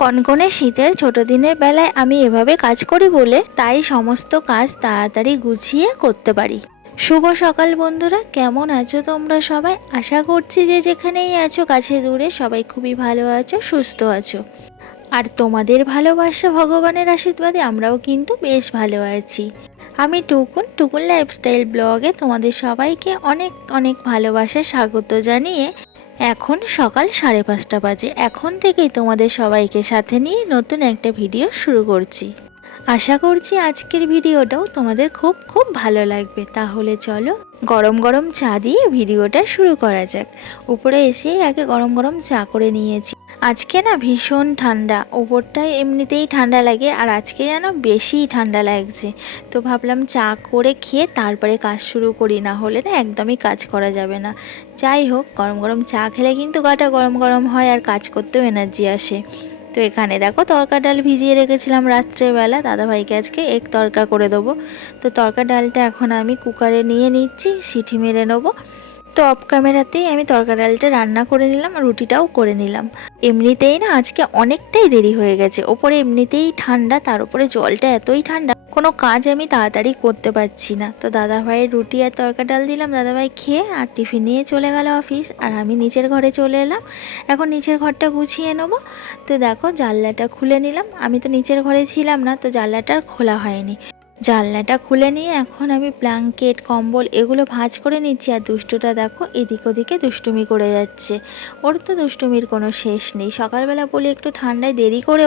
কনকনে শীতের ছোট দিনের বেলায় আমি এভাবে কাজ করি বলে তাই সমস্ত কাজ তাড়াতাড়ি গুছিয়ে করতে পারি। শুভ সকাল বন্ধুরা, কেমন আছো তোমরা সবাই? আশা করছি যে যেখানেই আছো কাছে দূরে সবাই খুবই ভালো আছো, সুস্থ আছো। আর তোমাদের ভালোবাসা ভগবানের আশীর্বাদে আমরাও কিন্তু বেশ ভালো আছি। আমি টুকুন লাইফস্টাইল ব্লগে তোমাদের সবাইকে অনেক অনেক ভালোবাসা স্বাগত জানিয়ে এখন সকাল 5:30 বাজে। এখন থেকেই তোমাদের সবাইকে সাথে নিয়ে নতুন একটা ভিডিও শুরু করছি। আশা করছি আজকের ভিডিওটাও তোমাদের খুব খুব ভালো লাগবে। তাহলে চলো গরম গরম চা দিয়ে ভিডিওটা শুরু করা যাক। উপরে এসেই আগে গরম গরম চা করে নিয়েছি। আজকে না ভীষণ ঠান্ডা, ওপরটায় এমনিতেই ঠান্ডা লাগে আর আজকে যেন বেশিই ঠান্ডা লাগছে। তো ভাবলাম চা করে খেয়ে তারপরে কাজ শুরু করি, না হলে না একদমই কাজ করা যাবে না। যাই হোক, গরম গরম চা খেলে কিন্তু গাটা গরম গরম হয় আর কাজ করতেও এনার্জি আসে। তো এখানে দেখো তরকা ডাল ভিজিয়ে রেখেছিলাম রাত্রেবেলা, দাদাভাইকে আজকে এক তরকা করে দেবো। তো তরকা ডালটা এখন আমি কুকারে নিয়ে নিচ্ছি, সিটি মেরে নেবো। তো অফ ক্যামেরাতেই আমি তরকা ডালটা রান্না করে নিলাম আর রুটিটাও করে নিলাম। এমনিতেই না আজকে অনেকটাই দেরি হয়ে গেছে, ওপরে এমনিতেই ঠান্ডা, তার উপরে জলটা এতই ঠান্ডা, কোনো কাজ আমি তাড়াতাড়ি করতে পারছি না। তো দাদাভাইয়ের রুটি আর তরকা ডাল দিলাম, দাদাভাই খেয়ে আর টিফিন নিয়ে চলে গেল অফিস, আর আমি নিচের ঘরে চলে এলাম। এখন নিচের ঘরটা গুছিয়ে নেবো। তো দেখো জানলাটা খুলে নিলাম, আমি তো নিচের ঘরে ছিলাম না, তো জানলাটা আর খোলা হয়নি। জানলাটা খুলে নিয়ে এখন আমি ব্ল্যাঙ্কেট কম্বল এগুলো ভাঁজ করে নিচ্ছি। আর দুষ্টুটা দেখো এদিক ওদিকে দুষ্টুমি করে যাচ্ছে, ওর তো দুষ্টুমির কোনো শেষ নেই। সকালবেলা বলি একটু ঠান্ডায় দেরি করে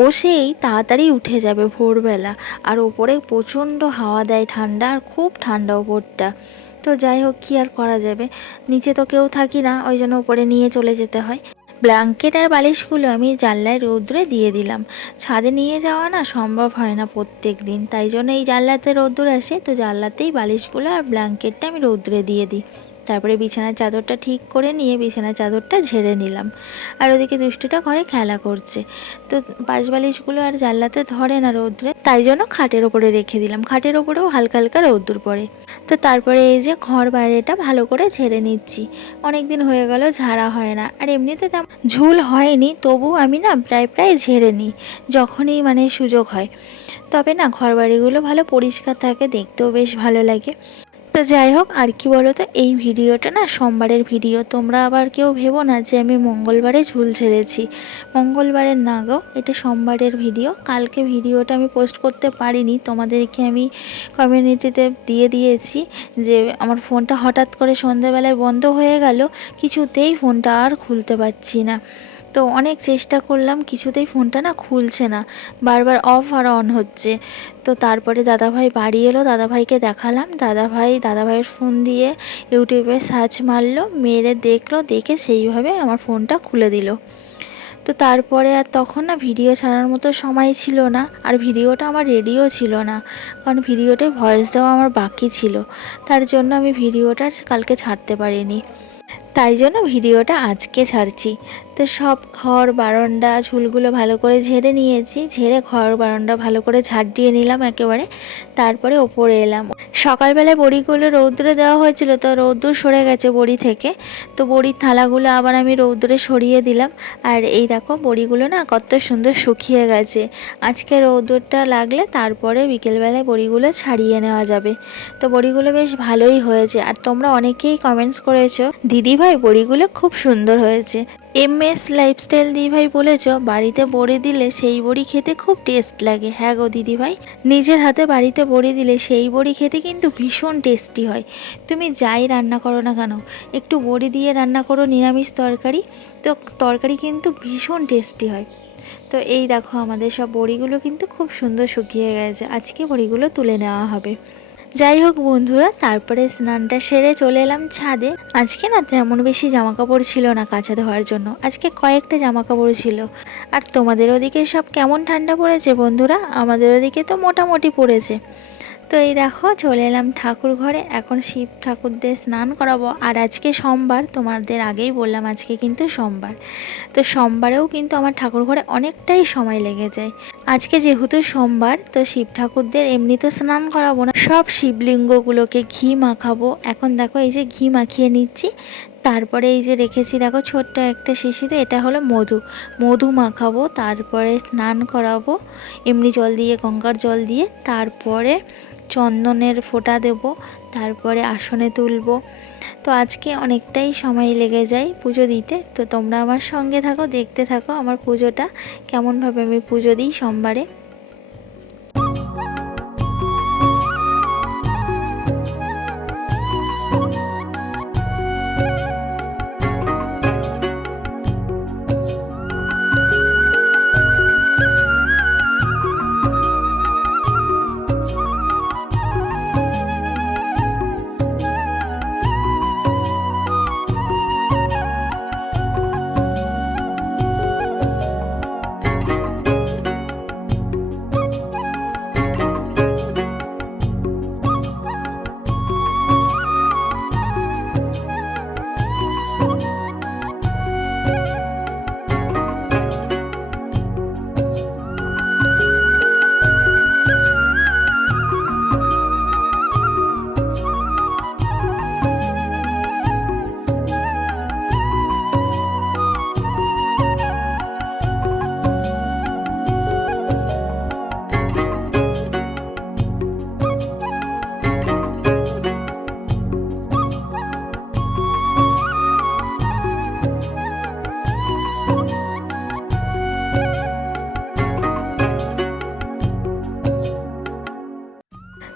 ও সেই তাড়াতাড়ি উঠে যাবে ভোরবেলা, আর ওপরে প্রচণ্ড হাওয়া দেয় ঠান্ডা, আর খুব ঠান্ডা ওপরটা। তো যাই হোক, কী আর করা যাবে, নিচে তো কেউ থাকি না, ওই জন্য ওপরে নিয়ে চলে যেতে হয়। ব্ল্যাঙ্কেট আর বালিশগুলো আমি জানলায় রৌদ্রে দিয়ে দিলাম। ছাদে নিয়ে যাওয়া না সম্ভব হয় না প্রত্যেক দিন, তাই জন্য এই জানলাতে রৌদ্র আসে, তো জানলাতেই বালিশগুলো আর ব্ল্যাঙ্কেটটা আমি রৌদ্রে দিয়ে দিই। তারপরে বিছানার চাদরটা ঠিক করে নিয়ে বিছানার চাদরটা ঝেড়ে নিলাম। আর ওদিকে দুষ্টুটা ঘরে খেলা করছে। তো বালিশগুলো আর জানলাতে ধরে না রৌদ্রে, তাই জন্য খাটের ওপরে রেখে দিলাম। খাটের ওপরেও হালকা হালকা রৌদ্র পড়ে। তো তারপরে এই যে ঘর বাইরেটা ভালো করে ঝেড়ে নিচ্ছি, অনেক দিন হয়ে গেল ঝাড়া হয় না। আর এমনিতে তেমন ঝুল হয়নি, তবু আমি না প্রায় ঝেড়ে নিই যখনই মানে সুযোগ হয়। তবে না ঘর বাড়িগুলো ভালো পরিষ্কার থাকে, দেখতেও বেশ ভালো লাগে। তো যাই হোক, আর কি বলো তো, এই ভিডিওটা না সোমবারের ভিডিও, তোমরা আবার কেউ ভেবো না যে আমি মঙ্গলবারে ঝুল ছেড়েছি। মঙ্গলবারের না গো, এটা সোমবারের ভিডিও। কালকে ভিডিওটা আমি পোস্ট করতে পারিনি, তোমাদেরকে আমি কমিউনিটিতে দিয়ে দিয়েছি যে আমার ফোনটা হঠাৎ করে সন্ধ্যেবেলায় বন্ধ হয়ে গেল, কিছুতেই ফোনটা আর খুলতে পারছি না। তো অনেক চেষ্টা করলাম, কিছুতেই ফোনটা না খুলছে না, বারবার অফ আর অন হচ্ছে। তো তারপরে দাদাভাই বাড়ি এলো, দাদাভাইকে দেখালাম, দাদাভাইয়ের ফোন দিয়ে ইউটিউবে সার্চ মারলো, মেরে দেখলো, দেখে সেইভাবে আমার ফোনটা খুলে দিল। তো তারপরে আর তখন না ভিডিও ছাড়ার মতো সময় ছিল না, আর ভিডিওটা আমার রেডিও ছিল না, কারণ ভিডিওতে ভয়েস দেওয়া আমার বাকি ছিল। তার জন্য আমি ভিডিওটা কালকে ছাড়তে পারিনি, তাই জন্য ভিডিওটা আজকে ছাড়ছি। তো সব ঘর বারান্দা ঝুলগুলো ভালো করে ঝেড়ে নিয়েছি, ঝেড়ে ঘর বারান্দা ভালো করে ঝাড় দিয়ে নিলাম একেবারে। তারপরে ওপরে এলাম। সকালবেলায় বড়িগুলো রৌদ্রে দেওয়া হয়েছিল, তো রৌদ্র সরে গেছে বড়ি থেকে। তো বড়ির থালাগুলো আবার আমি রৌদ্রে সরিয়ে দিলাম। আর এই দেখো বড়িগুলো না কত সুন্দর শুকিয়ে গেছে। আজকে রৌদ্রটা লাগলে তারপরে বিকেলবেলায় বড়িগুলো ছাড়িয়ে নেওয়া যাবে। তো বড়িগুলো বেশ ভালোই হয়েছে। আর তোমরা অনেকেই কমেন্টস করেছো, দিদি ভাই বড়িগুলো খুব সুন্দর হয়েছে। MS লাইফস্টাইল দিদিভাই বলেছ বাড়িতে বড়ি দিলে সেই বড়ি খেতে খুব টেস্ট লাগে। হ্যাঁ গো দিদিভাই, নিজের হাতে বাড়িতে বড়ি দিলে সেই বড়ি খেতে কিন্তু ভীষণ টেস্টি হয়। তুমি যাই রান্না করো না কেন, একটু বড়ি দিয়ে রান্না করো নিরামিষ তরকারি, তো তরকারি কিন্তু ভীষণ টেস্টি হয়। তো এই দেখো আমাদের সব বড়িগুলো কিন্তু খুব সুন্দর শুকিয়ে গেছে, আজকে বড়িগুলো তুলে নেওয়া হবে। যাই হোক বন্ধুরা, তারপরে স্নানটা সেরে চলে এলাম ছাদে। আজকে না তেমন বেশি জামা কাপড় ছিল না কাচা ধোয়ার জন্য, আজকে কয়েকটা জামা কাপড় ছিল। আর তোমাদের ওদিকে সব কেমন ঠান্ডা পড়েছে বন্ধুরা? আমাদের ওদিকে তো মোটামুটি পড়েছে। তো এই দেখো চলে এলাম ঠাকুর ঘরে, এখন শিব ঠাকুরদের স্নান করাবো। আর আজকে সোমবার, তোমাদের আগেই বললাম আজকে কিন্তু সোমবার। তো সোমবারেও কিন্তু আমার ঠাকুর ঘরে অনেকটাই সময় লেগে যায়। আজকে যেহেতু সোমবার, তো শিব ঠাকুরদের এমনি তো স্নান করাবো না, সব শিবলিঙ্গগুলোকে ঘি মাখাবো। এখন দেখো এই যে ঘি মাখিয়ে নিচ্ছি। তারপরে এই যে রেখেছি দেখো ছোট্ট একটা শিশিতে, এটা হলো মধু। মধু মাখাবো, তারপরে স্নান করাবো এমনি জল দিয়ে, গঙ্গার জল দিয়ে। তারপরে চন্দনের ফোঁটা দেব, তারপরে আসনে তুলবো। তো আজকে অনেকটাই সময় লেগে যায় পুজো দিতে। তো তোমরা আমার সঙ্গে থাকো, দেখতে থাকো আমার পুজোটা কেমনভাবে আমি পুজো দিই সোমবারে।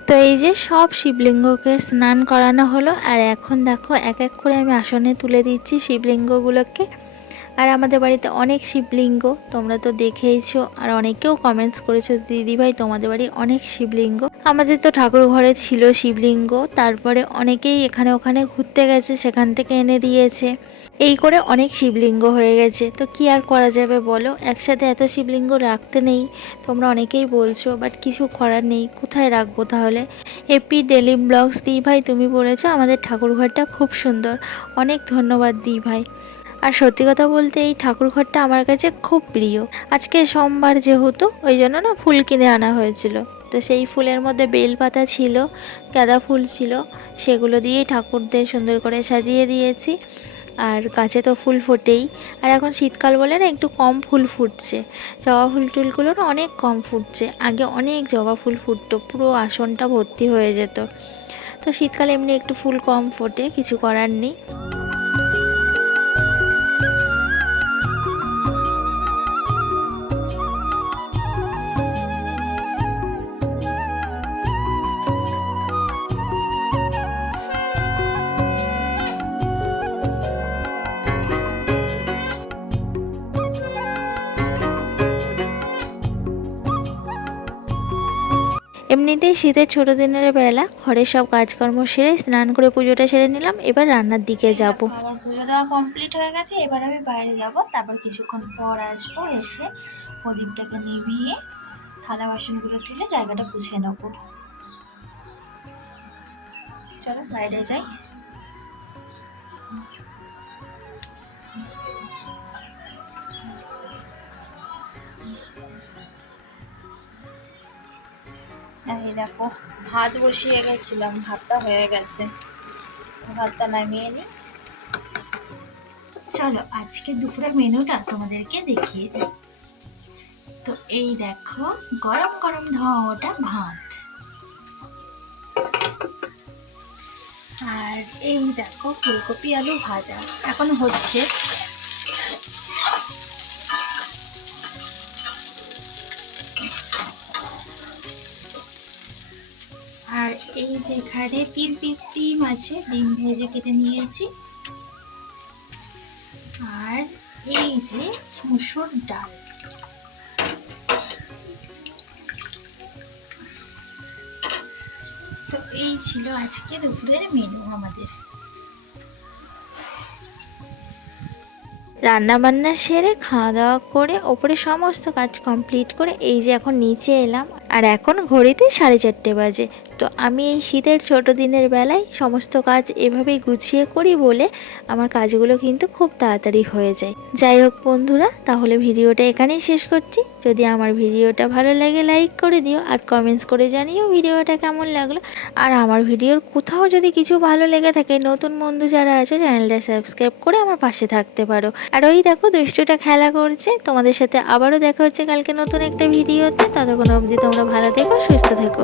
তো এই যে সব শিবলিঙ্গকে স্নান করানো হলো। আর এখন দেখো এক এক করে আমি আসনে তুলে দিচ্ছি শিবলিঙ্গগুলোকে। আর আমাদের বাড়িতে অনেক শিবলিঙ্গ, তোমরা তো দেখেইছো। আর অনেকেও কমেন্টস করেছো, দিদিভাই তোমাদের বাড়ি অনেক শিবলিঙ্গ। আমাদের তো ঠাকুর ঘরে ছিল শিবলিঙ্গ, তারপরে অনেকেই এখানে ওখানে ঘুরতে গেছে, সেখান থেকে এনে দিয়েছে। এই করে অনেক শিবলিঙ্গ হয়ে গেছে। তো কি আর করা যাবে বলো, একসাথে এত শিবলিঙ্গ রাখতে নেই, তোমরা অনেকেই বলছো, বাট কিছু করার নেই। কোথায় রাখবো তাহলে? এপি ডেলি ব্লগস দি ভাই তুমি বলেছো আমাদের ঠাকুর ঘরটা খুব সুন্দর, অনেক ধন্যবাদ দি ভাই। আর সত্যি কথা বলতে এই ঠাকুর ঘরটা আমার কাছে খুব প্রিয়। আজকে সোমবার যেহেতু, ওই জন্য না ফুল কিনে আনা হয়েছিল। তো সেই ফুলের মধ্যে বেলপাতা ছিল, গাঁদা ফুল ছিল, সেগুলো দিয়েই ঠাকুরদের সুন্দর করে সাজিয়ে দিয়েছি। আর গাছে তো ফুল ফোটেই। আর এখন শীতকাল বলে না একটু কম ফুল ফুটছে, জবা ফুল টুলগুলো না অনেক কম ফুটছে। আগে অনেক জবা ফুল ফুটতো, পুরো আসনটা ভর্তি হয়ে যেত। তো শীতকালে এমনি একটু ফুল কম ফোটে, কিছু করার নেই। এমনিতেই শীতের ছোট দিনের বেলা ঘরের সব কাজকর্ম সেরে স্নান করে পুজোটা সেরে নিলাম। এবার রান্নার দিকে যাব। আমার পুজো দেওয়া কমপ্লিট হয়ে গেছে, এবার আমি বাইরে যাব। তারপর কিছুক্ষণ পর আসবো, এসে প্রদীপটাকে নিভিয়ে থালা বাসনগুলো তুলে জায়গাটা গুছিয়ে নেবো। চলো বাইরে যাই। এই দেখো ভাত বসিয়ে গেছিলাম, ভাতটা হয়ে গেছে, ভাতটা নামিয়ে নিই। চলো আজকে দুপুরের মেনুটা তোমাদেরকে দেখিয়ে দিই। তো এই দেখো গরম গরম ধোয়া ওটা ভাত, আর এই দেখো ফুলকপি আলু ভাজা এখন হচ্ছে। আর এই যে এখানে 3 পিস ডিম আছে, ডিম ভেজে কেটে নিয়েছি। আর এই যে মুসুর ডাল। তো এই ছিল আজকে দুপুরের মেনু আমাদের। রান্না বান্না সেরে খাওয়া দাওয়া করে ওপরে সমস্ত কাজ কমপ্লিট করে এই যে এখন নিচে এলাম, আর এখন ঘড়িতে 4:30 বাজে। তো আমি এই শীতের ছোট দিনের বেলায় সমস্ত কাজ এভাবেই গুছিয়ে করি বলে আমার কাজগুলো কিন্তু খুব তাড়াতাড়ি হয়ে যায়। যাই হোক বন্ধুরা, তাহলে ভিডিওটা এখানেই শেষ করছি। যদি আমার ভিডিওটা ভালো লাগে লাইক করে দিও, আর কমেন্টস করে জানিও ভিডিওটা কেমন লাগলো। আর আমার ভিডিওর কোথাও যদি কিছু ভালো লেগে থাকে, নতুন বন্ধু যারা আছো চ্যানেলটা সাবস্ক্রাইব করে আমার পাশে থাকতে পারো। আর ওই দেখো দুষ্টুটা খেলা করছে। তোমাদের সাথে আবারও দেখা হচ্ছে কালকে নতুন একটা ভিডিওতে। ততক্ষণ অবধি তোমরা ভালো থেকো, সুস্থ থেকো।